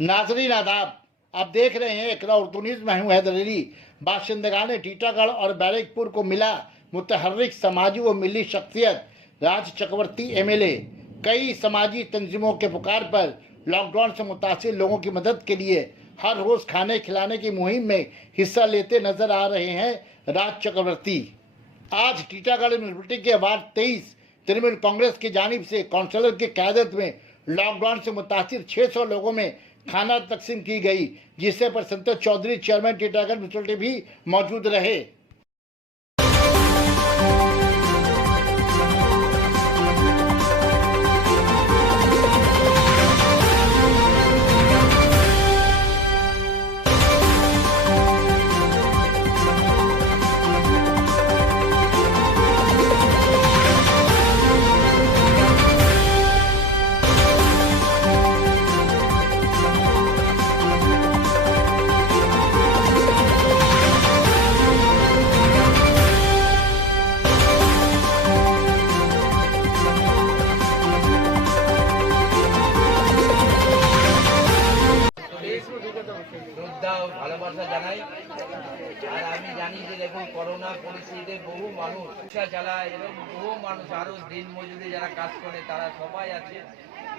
नाजरीन आदाब, आप देख रहे हैं इकरा उर्दू न्यूज़। मैं हूं हैदर अली। बाशिंदगान टीटागढ़ और बैरकपुर को मिला मुतहर्रिक समाजी व मिली शख्सियत राज चक्रवर्ती एमएलए कई समाजी तंजीमों के पुकार पर लॉकडाउन से मुतासिर लोगों की मदद के लिए हर रोज़ खाने खिलाने की मुहिम में हिस्सा लेते नजर आ रहे हैं राज चक्रवर्ती। आज टीटागढ़ म्यूनसिपलिटी के वार्ड 23 तृणमूल कांग्रेस की जानिब से काउंसलर की क़यादत में लॉकडाउन से मुतासिर 600 लोगों में खाना तकसीम की गई, जिससे पर संतोष चौधरी चेयरमैन टीटागढ़ म्यूनसिपलिटी भी मौजूद रहे। শ্রদ্ধা ও ভালোবাসা জানাই। আর আমি জানি যে দেখুন করোনা পরিস্থিতিতে বহু মানুষ রিক্সা চালায় এবং বহু মানুষ আরও দিন মজুরি যারা কাজ করে তারা সবাই আছে,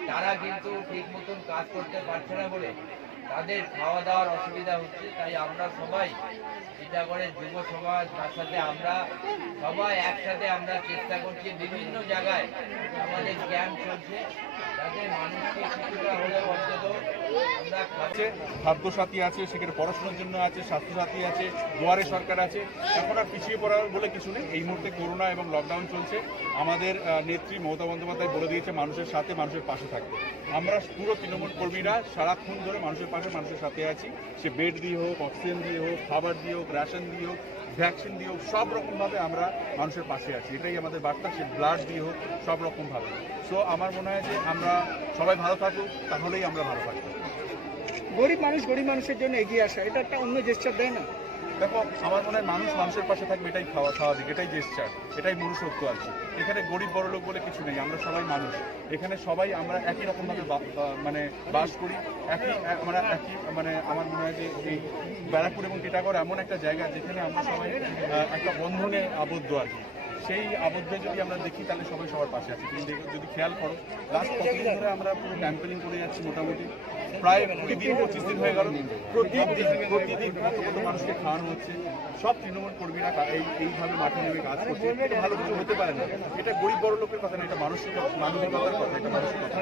তারা কিন্তু ঠিক মতন কাজ করতে পারছে না বলে তাদের খাওয়া দাওয়ার অসুবিধা হচ্ছে। তাই আমরা সবাই টিটাগড়ের যুব সমাজ তার সাথে আমরা সবাই একসাথে আমরা চেষ্টা করছি, বিভিন্ন জায়গায় আমাদের ক্যাম্প চলছে যাতে মানুষকে কিছুটা হলেও অন্তত আমরা খাদ্যসাথী আছে, সেখানে পড়াশোনার জন্য আছে, স্বাস্থ্যসাথী আছে, দুয়ারে সরকার আছে। এখন আর পিছিয়ে পড়ার বলে কিছু নেই। এই মুহূর্তে করোনা এবং লকডাউন চলছে। আমাদের নেত্রী মমতা বন্দ্যোপাধ্যায় বলে দিয়েছে মানুষের সাথে, মানুষের পাশে থাকবে। আমরা পুরো তৃণমূল কর্মীরা সারাক্ষণ ধরে মানুষের পাশে, মানুষের সাথে আছি। সে বেড দিয়ে হোক, অক্সিজেন দিয়ে হোক, খাবার দিয়ে হোক, রেশন দিয়ে হোক, ভ্যাকসিন দিয়ে হোক, সব রকমভাবে আমরা মানুষের পাশে আছি। এটাই আমাদের বার্তা। সে ব্লাড দিয়ে হোক, সব রকমভাবে। সো আমার মনে হয় যে আমরা সবাই ভালো থাকুক, তাহলেই আমরা ভালো থাকবো। গরিব মানুষের জন্য এগিয়ে আসা, এটা একটা অন্য জেস্চার দেয় না? দেখো, আমার মনে হয় মানুষ মানুষের পাশে থাকবে, এটাই স্বাভাবিক, এটাই জেস্চার, এটাই মনুষ্যত্ব আর কি। এখানে গরিব বড় লোক বলে কিছু নেই, আমরা সবাই মানুষ। এখানে সবাই আমরা একই রকমভাবে মানে বাস করি, আমরা একই আমার মনে হয় যে এই ব্যারাকপুর এবং টিটাগড় এমন একটা জায়গা যেখানে আমরা সবাই একটা বন্ধনে আবদ্ধ আর কি। সেই আবদ্ধে যদি আমরা দেখি তাহলে সবাই সবার পাশে আছে। তুমি যদি খেয়াল করো, লাস্ট কতদিন ধরে আমরা পুরো ক্যাম্পেনিং করে যাচ্ছি, মোটামুটি প্রায় 20-25 দিন হয়ে গেল। প্রতিদিন কত মানুষকে খাওয়ানো হচ্ছে। সব তৃণমূল কর্মীরা এইভাবে মাঠে নেমে কাজ করছে। ভালো কিছু হতে পারে না। এটা গরিব বড় লোকের কথা না, এটা মানসিকতার কথা, এটা মানসিকতা।